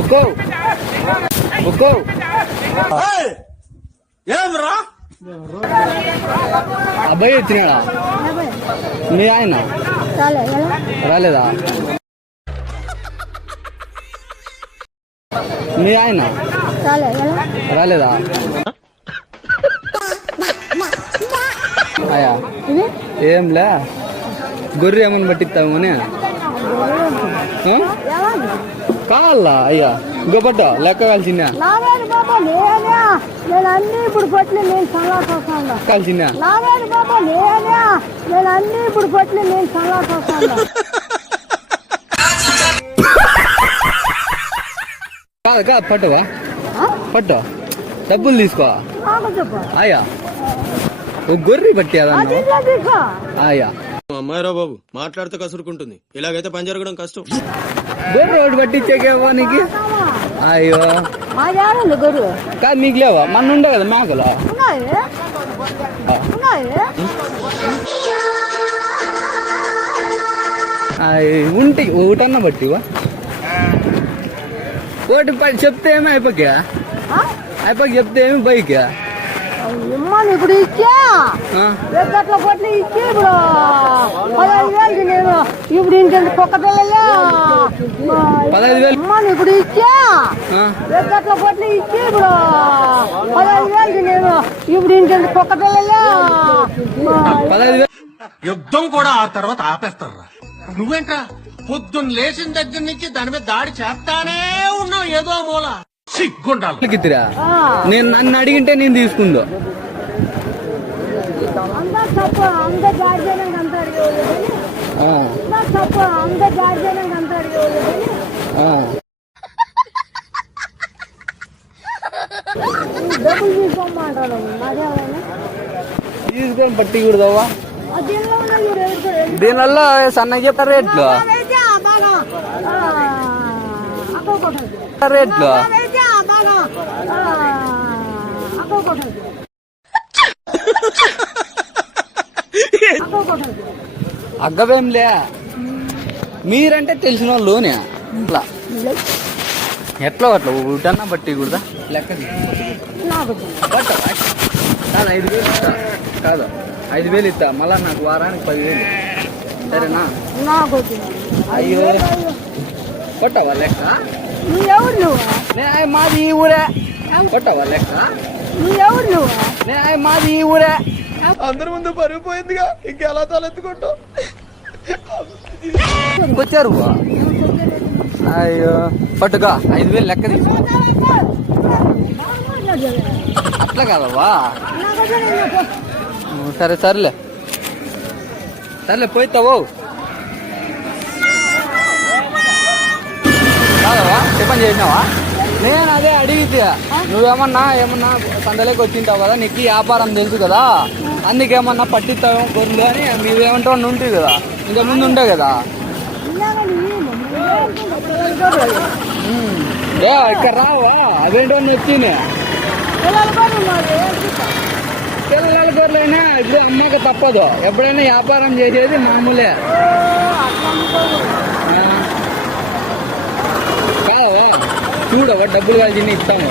ఒక్కో ఒక్కో ఏమ్రా అబ్బాయి వచ్చినాడా మీ ఆయన రాలేదా మీ ఆయన రాలేదా అయ్యా ఏంలే గొర్రె ఏమని పట్టిస్తామని కావాలా అయ్యా గొప్ప లెక్క కాల్చిందా నేను అన్ని ఇప్పుడు పట్ల నేను చల్లారుతాను కాల్చిందా నేను అన్ని ఇప్పుడు పట్ల నేను చల్లారుతాను కాదు కాదు పట్టువా పట్టు డబ్బులు తీసుకో అయ్యా ఒక గొర్రె పట్టి అయ్యా అమ్మాయిరా బాబు మాట్లాడితే కసురుకుంటుంది. ఇలాగైతే పని జరగడం కష్టం. గొర్రె ఒకటి పట్టించేకేవా నీకు? అయ్యో కాదు నీకు లేవా? మన ఉండే కదా మేకలు ఉంటే ఒకటన్నా పట్టివా? ఒకటి చెప్తే ఏమి అయిపోయా చెప్తే ఏమి బైక్ ఇప్పుడు ఇచ్చా ఎగ్గట్ల కొట్లు ఇచ్చి ఇప్పుడు 15,000 నేను ఇప్పుడు ఇంటి కుక్క పిల్లలు 15,000 ఇప్పుడు ఇచ్చా ఎగ్గట్ల కొట్లు ఇచ్చి ఇప్పుడు 15,000 నేను ఇప్పుడు ఇంటి కుక్క పిల్లలు 15,000 యుద్ధం కూడా ఆ తర్వాత ఆపేస్తారా? నువ్వేంట్రా పొద్దున్న లేచిన దగ్గర నుంచి దాని మీద దాడి చేస్తానే ఉన్నావు ఏదో మూల సిగ్గుండాలి. నేను నన్ను అడిగింటే నేను తీసుకుందో తీసుకొని పట్టి కూడదవ్వా దీనివల్ల సన్నగా చెప్తారు రేట్లు రేట్లు అగ్గవేంలే మీరంటే తెలిసిన వాళ్ళునే అట్లా ఎట్లా అట్లా ఒకటన్నా బట్టి కూడా లెక్క కాదు 5,000 ఇస్తా కాదు 5,000 ఇస్తా మళ్ళా నాకు వారానికి 10,000 సరేనా? అయ్యో కొట్టవా లెక్క? మాది ఈ ఊరే కొట్టవా లెక్క? మాది ఈ ఊరే అందరి ముందు పరుగు పోయిందిగా ఇంకెలా తలెత్తుకుంటావు? వచ్చారు అయ్యో పట్టుగా 5,000 లెక్క తీసుకో. అట్లా కాదవ్వా సరే సరేలే పోయిస్తావు కాదవా టిఫన్ చేసినావా? నేను అదే అడిగితే నువ్వేమన్నా సందలేకి వచ్చింటావు కదా, నీకు వ్యాపారం తెలుసు కదా, అందుకేమన్నా పట్టిస్తావు గొర్రెలు అని మీరేమంటావు ఉంటుంది కదా, ఇంకా ముందు ఉండే కదా. ఇక్కడ రావా అదేంటో వచ్చింది పిల్లల గొర్రెలైనా ఇప్పుడు అమ్మక తప్పదు, ఎప్పుడైనా వ్యాపారం చేసేది మామూలే కావా. చూడవా డబ్బులు కలిసి ఇస్తాము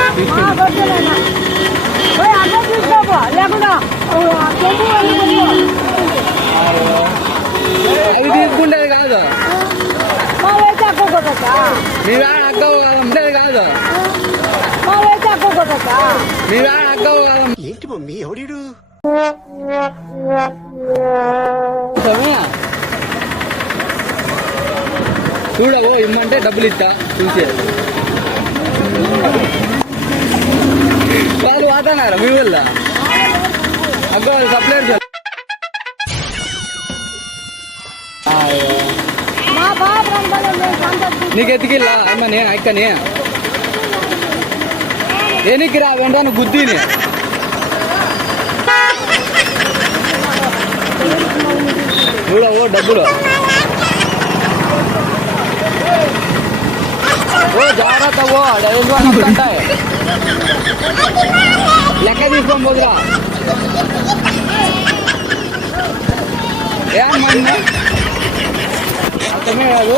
అవి తీసుకుంటేది కాదు మీ వాడు అగ్గవగలం ఉండేది కాదు మీ వాడు అగ్గవగలం ఏంటి మమ్మీ ఎవడీడు? చూడవో ఇమ్మంటే డబ్బులు ఇస్తా చూసే వాళ్ళు వాతానారా మీ వల్ల అగ్గ సప్లైర్ నీకు ఎత్తికిల్లా అమ్మ నేను అక్కని దేనికి రా వెంటనే గుద్దిని చూడవో డబ్బులు ఓ జాగ్రత్త ఓ 5,000 ఉంటాయి లెక్క తీసుకొని పోదురా ఏమన్నా అర్థమే కాదు.